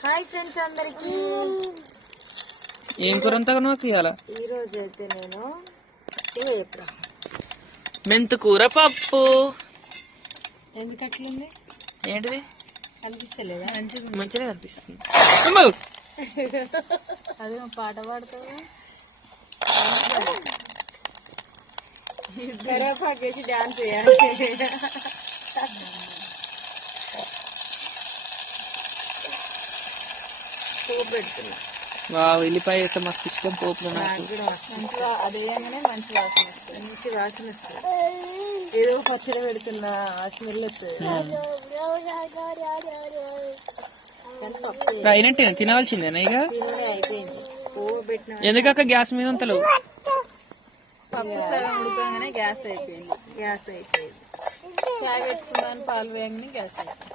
Hi friends అందరికి. ఏం కూర అంతా నాకు ఇవ్వాల ఈ రోజు అయితే నేను మెంతు కూర పప్పు. ఎందుకు అట్లుంది ఏంటిది? కనిపిస్తలేదా మంచిగా కనిపిస్తుంది! అదే పాట పాడుతావు? కరేపాకు వేసి డాన్స్ చేయాలి. పెడుతున్నా వా ఉల్లిపాయ వేస్తే మస్తు ఇష్టం పోపులో నాకు అది వేయగానే మంచి వాసన వస్తుంది. మంచి వాసన వస్తుంది. ఏదో పచ్చడి పెడుతున్నా ఆ స్మెల్ వస్తుంది. కానీ పప్పు అయినట్టే తినవలసిందేనా ఇక? అయిపోయింది. పెట్టిన ఎందుకక్క గ్యాస్ మీద ఉంటలేవు పప్పు సగం ఉడకగానే గ్యాస్ అయిపోయింది. గ్యాస్ అయిపోయింది. చాయ్ పెట్టుకున్నాను పాలు వేయగానే గ్యాస్ అయిపోయింది.